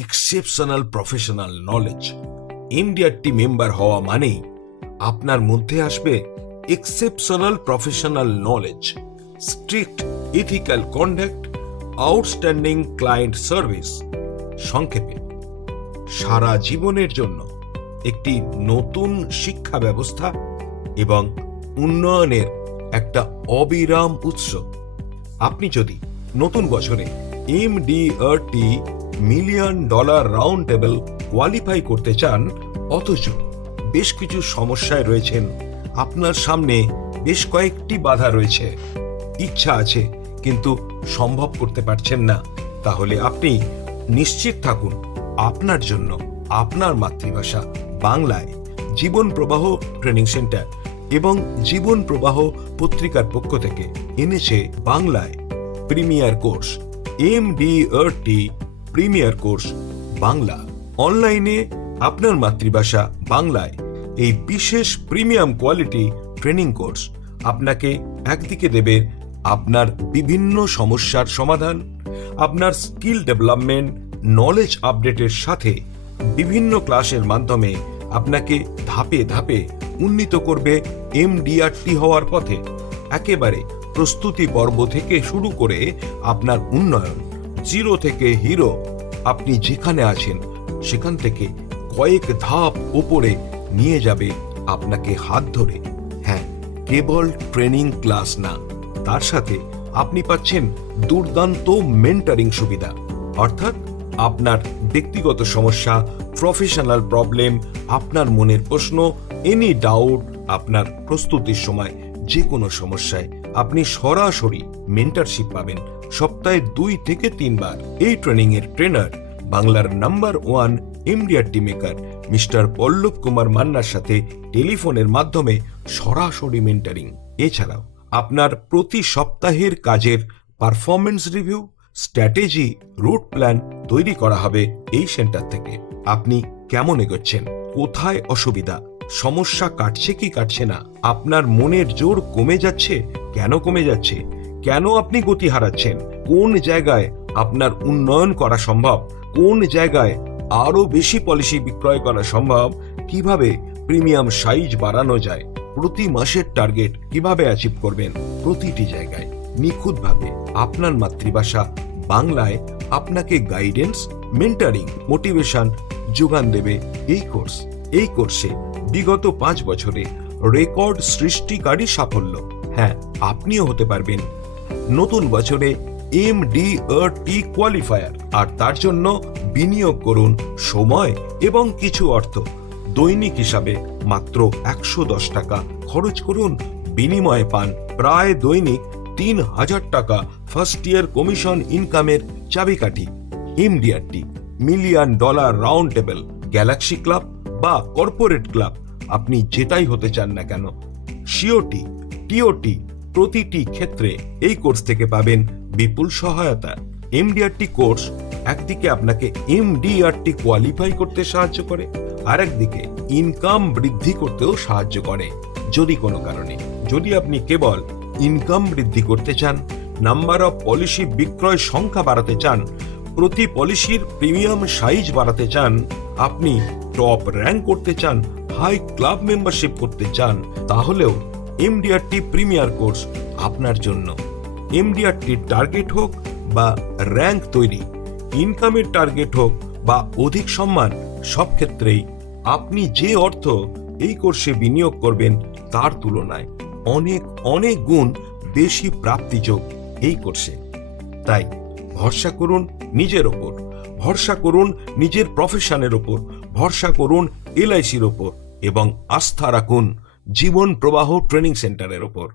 Exceptional professional knowledge MDRT member হওয়া মানেই আপনার মধ্যে আসবে exceptional professional knowledge strict ethical conduct outstanding client service সংক্ষেপে, সারা জীবনের জন্য একটি নতুন শিক্ষা ব্যবস্থা এবং উন্নয়নের একটা অবিরাম উৎস। আপনি যদি নতুন বছরে M T million dollar round table qualify করতে চান, অথচ বেশ কিছু সমস্যায় রয়েছেন। আপনার সামনে বেশ কয়েকটি বাধা রয়েছে। ইচ্ছা আছে, কিন্তু সম্ভব করতে পারছেন না। তাহলে আপনি নিশ্চিত থাকুন, আপনার জন্য, আপনার মাতৃভাষা, বাংলায় জীবন প্রবাহ ট্রেনিং সেন্টার এবং জীবন প্রবাহ পত্রিকার পক্ষ থেকে এনেছে বাংলায় premier course M D T premier course Bangla. অনলাইনে আপনার মাতৃভাষা বাংলায়। এই বিশেষ প্রিমিয়াম কোয়ালিটি ট্রেনিং কোর্স আপনাকে একদিকে দেবে আপনার বিভিন্ন সমস্যার সমাধান, আপনার স্কিল ডেভেলপমেন্ট, নলেজ আপডেটের সাথে বিভিন্ন ক্লাসের মাধ্যমে আপনাকে ধাপে ধাপে উন্নীত করবে এমডিআরটি হওয়ার পথে। একেবারে প্রস্তুতি পর্ব থেকে শুরু করে আপনার উন্নয়ন। জিরো থেকে হিরো। আপনি যেখানে আছেন, সেখান থেকে কয়েক ধাপ ওপরে নিয়ে যাবে আপনাকে হাত ধরে। হ্যাঁ কেবল ট্রেনিং ক্লাস না, তার সাথে আপনি পাচ্ছেন দুর্দান্ত মেন্টারিং সুবিধা। অর্থাৎ আপনার ব্যক্তিগত সমস্যা, প্রফেশনাল প্রবলেম, আপনার মনের প্রশ্ন, এনি ডাউট, আপনার প্রস্তুতির সময় যে কোনো সমস্যায় আপনি সরাসরি মেন্টারশিপ পাবেন। সপ্তাহে দুই থেকে তিনবার। এই ট্রেনিং এর ট্রেনার বাংলার number one MDRT maker mister Pallab Kumar মান্নার সাথে টেলিফোনের মাধ্যমে সরাসরি মেন্টারিং এছাড়াও আপনার প্রতি সপ্তাহের কাজের performance review strategy route plan তৈরি করা হবে এই সেন্টার থেকে। আপনি কেমন এগোচ্ছেন? কোথায় অসুবিধা? সমস্যা কাটছে কি কাটছে না? আপনার মনের জোর কমে যাচ্ছে? কেন কমে যাচ্ছে? কেন আপনি গতি হারাচ্ছেন? কোন জায়গায় আপনার উন্নয়ন করা সম্ভব? কোন জায়গায় আরও বেশি পলিসি বিক্রয় করা সম্ভব? কীভাবে প্রিমিয়াম সাইজ বাড়ানো যায়? প্রতি মাসের টার্গেট কীভাবে অ্যাচিভ করবেন? প্রতিটি জায়গায়। নিখুঁতভাবে আপনার মাতৃভাষা বাংলায় আপনাকে গাইডেন্স মেন্টারিং মোটিভেশন যোগান দেবে এই কোর্স এই কোর্সে বিগত পাঁচ বছরে রেকর্ড সৃষ্টিকারী সাফল্য। হ্যাঁ আপনিও হতে পারবেন। নতুন বছরে এম ডি টি কোয়ালিফায়ার আর তার জন্য বিনিয়োগ করুন সময় এবং কিছু অর্থ। দৈনিক হিসাবে মাত্র একশো দশ টাকা খরচ করুন, বিনিময়ে পান প্রায় দৈনিক তিন হাজার টাকা ফার্স্ট ইয়ার কমিশন ইনকামের চাবিকাঠি। MDRT million dollar round table galaxy club বা কর্পোরেট ক্লাব আপনি যেটাই হতে চান না কেন। সিওটি টিওটি প্রতিটি ক্ষেত্রে এই কোর্স থেকে পাবেন বিপুল সহায়তা। এমডিআরটি কোর্স একদিকে আপনাকে এমডিআরটি কোয়ালিফাই করতে সাহায্য করে আর একদিকে ইনকাম বৃদ্ধি করতেও সাহায্য করে, যদি কোনো কারণে। যদি আপনি কেবল ইনকাম বৃদ্ধি করতে চান নাম্বার অফ পলিসি বিক্রয় সংখ্যা বাড়াতে চান, প্রতি পলিসির প্রিমিয়াম সাইজ বাড়াতে চান, আপনি টপ র্যাঙ্ক করতে চান হাই ক্লাব মেম্বারশিপ করতে চান, তাহলেও এমডিআরটি প্রিমিয়ার কোর্স আপনার জন্য। এমডিআরটি টার্গেট হোক বা র্যাঙ্ক তৈরি ইনকামের টার্গেট হোক বা অধিক সম্মান, সব ক্ষেত্রেই আপনি যে অর্থ এই কোর্সে বিনিয়োগ করবেন তার তুলনায় অনেক অনেক গুণ বেশি প্রাপ্তিযোগ এই কোর্সে তাই ভরসা করুন নিজের ওপর, ভরসা করুন নিজের প্রফেশনের ওপর, ভরসা করুন এলআইসির ওপর এবং আস্থা রাখুন জীবন প্রবাহ ট্রেনিং সেন্টারের ওপর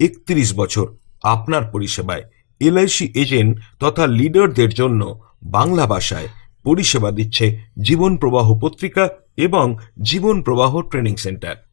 একত্রিশ বছর আপনার পরিষেবায় এলআইসি এজেন্ট তথা লিডারদের জন্য বাংলা ভাষায় পরিষেবা দিচ্ছে জীবন প্রবাহ পত্রিকা এবং জীবন প্রবাহ ট্রেনিং সেন্টার।